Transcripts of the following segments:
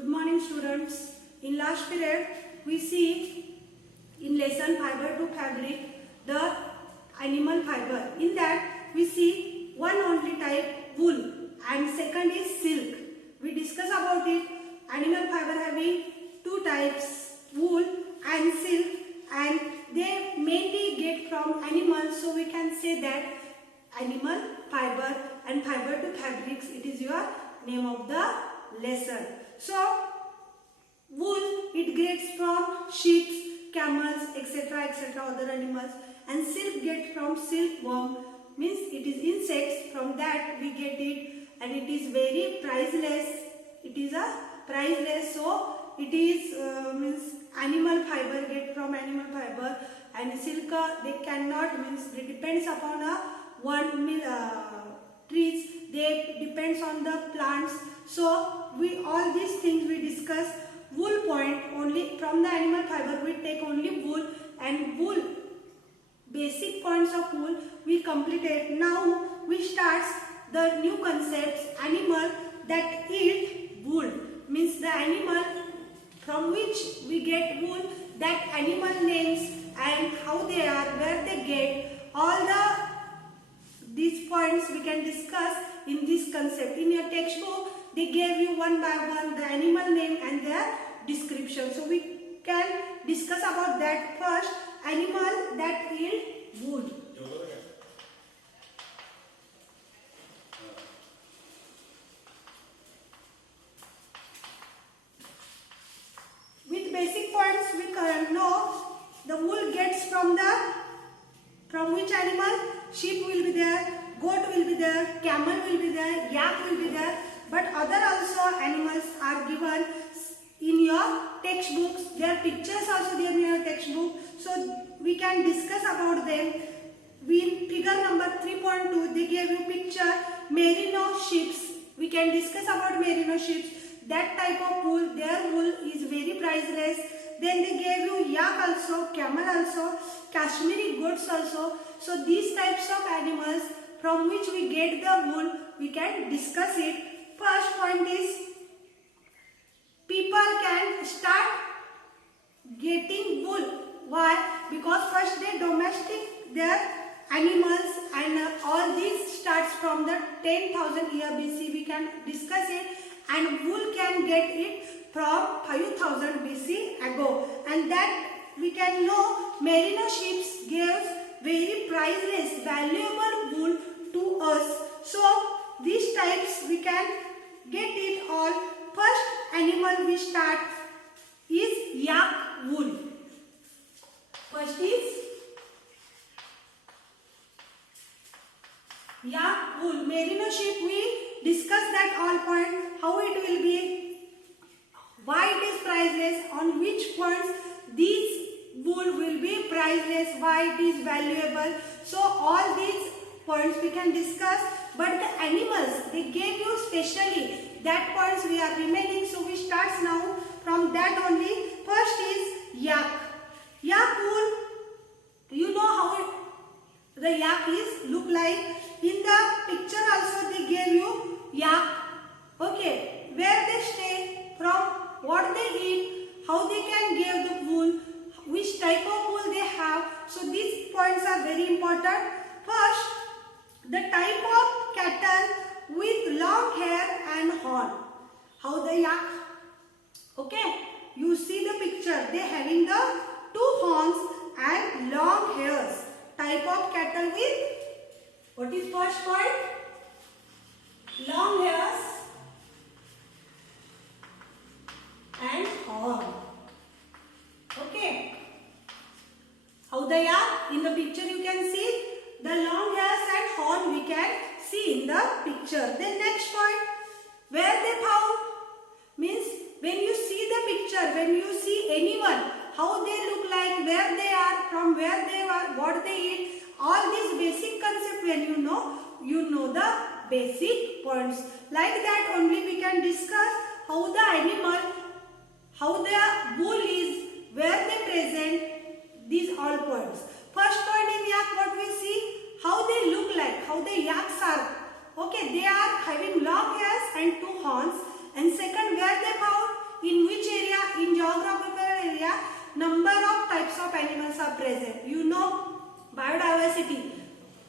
Good morning students. In last period we see in lesson fiber to fabric the animal fiber. In that we see one only type wool and second is silk. We discuss about it. Animal fiber having two types wool and silk and they mainly get from animals, so we can say that animal fiber and fiber to fabrics, it is your name of the lesson. So wool it gets from sheep, camels, etc., etc., other animals, and silk get from silkworm, means it is insects. From that we get it, and it is very priceless. It is a priceless, so it is means animal fiber get from animal fiber, and silk they cannot, means they depends upon a one trees, they depends on the plants. So we all these things we discuss. Wool point only from the animal fiber we take only wool, and wool basic points of wool we completed. Now we start the new concepts. Animal that eat wool, means the animal from which we get wool, that animal names and how they are, where they get, all these points we can discuss in this concept. In your textbook they gave you one by one the animal name and their description, so we can discuss about that. First, animal that eat wool. With basic points we can know the wool gets from which animal? Sheep will be there, goat will be there, camel will be there, yak will be there, but other also animals are given in your textbooks. Their pictures also there in your textbook, so we can discuss about them. In figure number 3.2 they gave you picture merino sheep. We can discuss about merino sheep. That type of wool, their wool is very priceless. Then they gave you yak also, camel also, Kashmiri goats also. So these types of animals from which we get the wool, we can discuss it. First point is people can start getting wool. Why? Because first they domestic their animals, and all this starts from the 10,000 year BC. We can discuss it, and wool can get it from 5000 BC ago, and that we can know merino sheep gives very priceless, valuable wool to us. So these types we can get it all. First animal we start is yak wool. First is yak wool. Merino sheep we discuss that all point, how it will be, why it is priceless, on which points these wool will be priceless, why it is valuable. So all these points we can discuss, but the animals they gave you specially, that points we are remaining, so we start now from that only. First is yak. Yak wool, you know how the yak is look like. In the picture also they gave you yak. Okay, where they stay, from what they eat, how they can give the wool, which type of wool they have. So these points are very important. First, the type of cattle with long hair and horn. How the yak? Okay, you see the picture. They having the two horns and long hairs. Type of cattle with, what is first point? Long hairs and horn. Okay. How they are? In the picture you can see the long hairs and horn we can see in the picture. Then next point, where they found, means when you see the picture, when you see anyone, how they look like, where they are, from where they are, what they eat, all these basic concept when you know the basic points. Like that only we can discuss how the animal, how their wool is, where they present, these all points. First point in yak, what we see, how they look like, how the yaks are. Okay, they are having long hairs and two horns. And second, where they found, number of types of animals are present. You know biodiversity.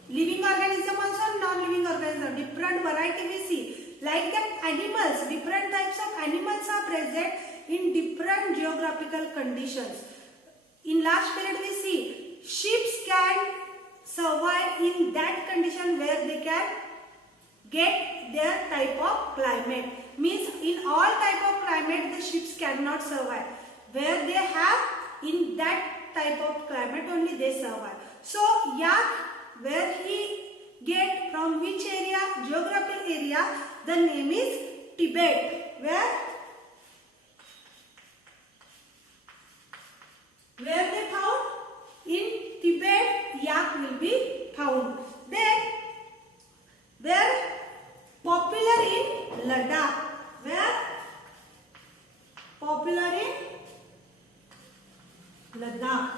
Living organism also, non-living organism, different variety we see. Like the animals, different types of animals are present in different geographical conditions. In last period we see sheep can survive in that condition where they can get their type of climate. Means in all type of climate the sheep cannot survive. Where they have in that type of climate only they survive. So yak, where he get from which area, geographical area, the name is Tibet. Where they found? In Tibet, yak will be found. Then, where popular in Ladakh. Where popular in Ladakh.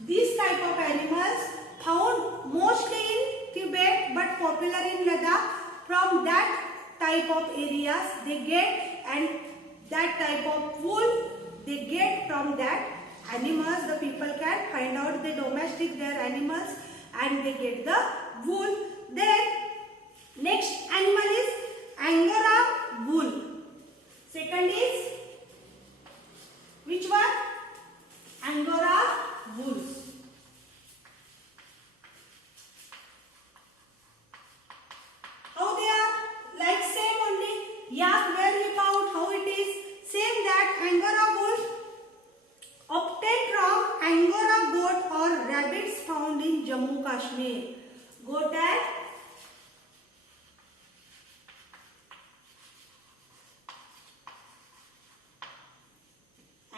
This type of animals found mostly in Tibet but popular in Ladakh. From that type of areas they get, and that type of wool they get from that animals. The people can find out, they domestic their animals and they get the wool. Then next animal is Angora wool. Second is which one? Angora wool. How they are? Like same only. Yak where we found, how it is. Same that Angora wool obtained from Angora goat or rabbits found in Jammu Kashmir. Goat and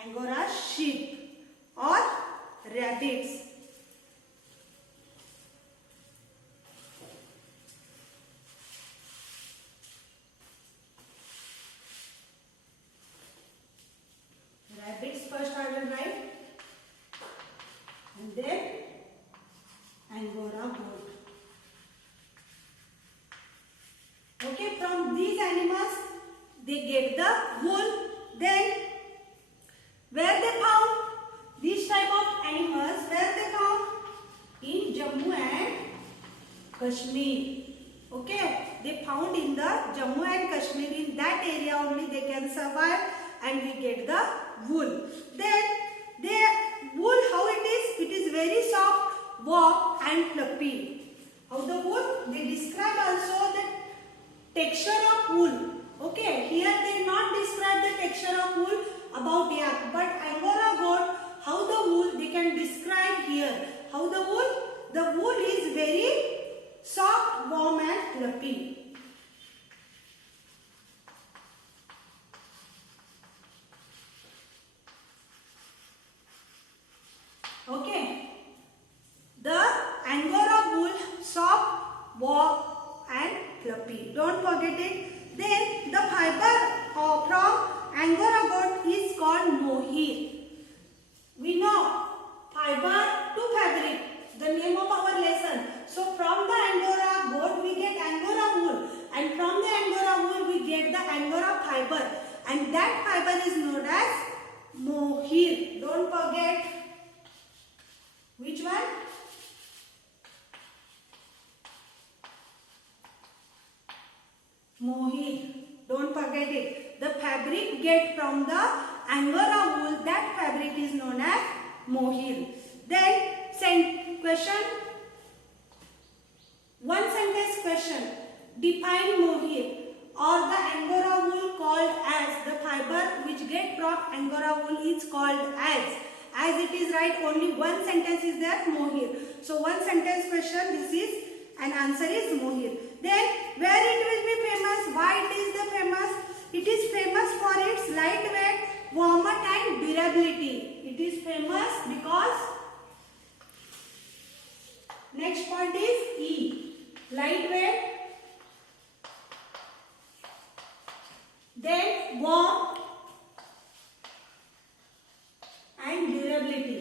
Angora sheep or rabbits. Rabbits first I will write, and then Angora goat. Okay, from these animals they get the wool. Then where they found these type of animals? Where they found? In Jammu and Kashmir. Okay, they found in the Jammu and Kashmir. In that area only they can survive, and we get the wool. Then the wool, how it is? It is very soft, warm and fluffy. How the wool? They describe also the texture of wool. Okay, here they not describe the texture of wool about yak, but Angora goat, how the wool they can describe here. How the wool? The wool is very soft, warm and fluffy. Okay, the Angora wool soft, warm and fluffy. Don't forget it. Then the fiber from Angora goat is called mohair. We know fiber to fabric, the name of our lesson. So from the Angora goat we get Angora wool, and from the Angora wool we get the Angora fiber, and that fiber is known as mohair. Don't forget. Which one? Mohair. Don't forget it. The fabric get from the Angora wool, that fabric is known as mohair. Then question. One sentence question. Define mohair or the Angora wool called as. The fiber which get from Angora wool is called as. As it is right, only one sentence is there, mohair. So one sentence question, this is, and answer is mohair. Then where it will be famous? Why it is the famous? It is famous for its lightweight, warmth and durability. It is famous because next point is E. Lightweight, then warm and durability.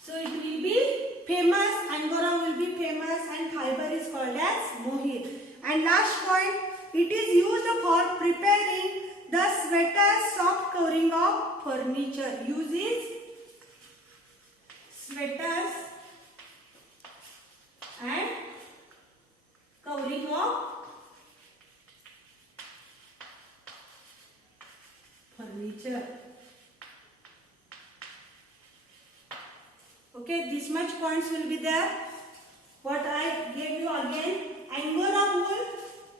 So it will be famous, Angora will be famous, and fiber is called as mohair. And last point, it is used for preparing the sweater soft covering of furniture. Uses sweaters and covering of furniture. Okay, this much points will be there. What I gave you again, Angora wool.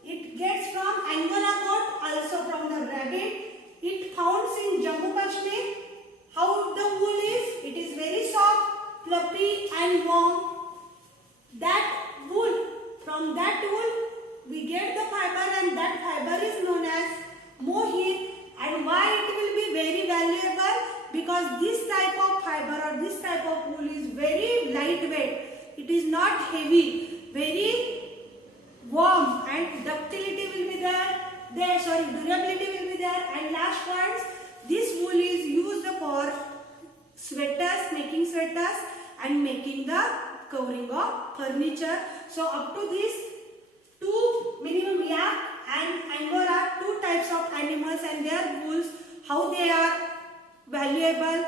It gets from Angora goat, also from the rabbit. It found in Jammu Kashmir. How the wool is? It is very soft, fluffy and warm. That wool, from that wool, we get the fiber, and that fiber is known as mohair. And why it will be very valuable? Because this type of fiber or this type of wool is very lightweight. It is not heavy, very warm, and ductility will be there. Durability will be there. And last points, this wool is used for sweaters, making sweaters and making the covering of furniture. So up to this, two minimum yak and Angora, two types of animals and their wools, how they are valuable,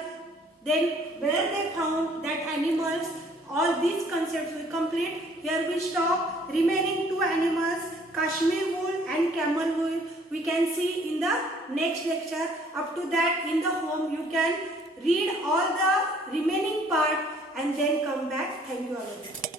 then where they found that animals, all these concepts we complete. Here we stop. Remaining two animals, Kashmir wool and camel wool, we can see in the next lecture. Up to that, in the home you can read all the remaining part and then come back. Thank you all.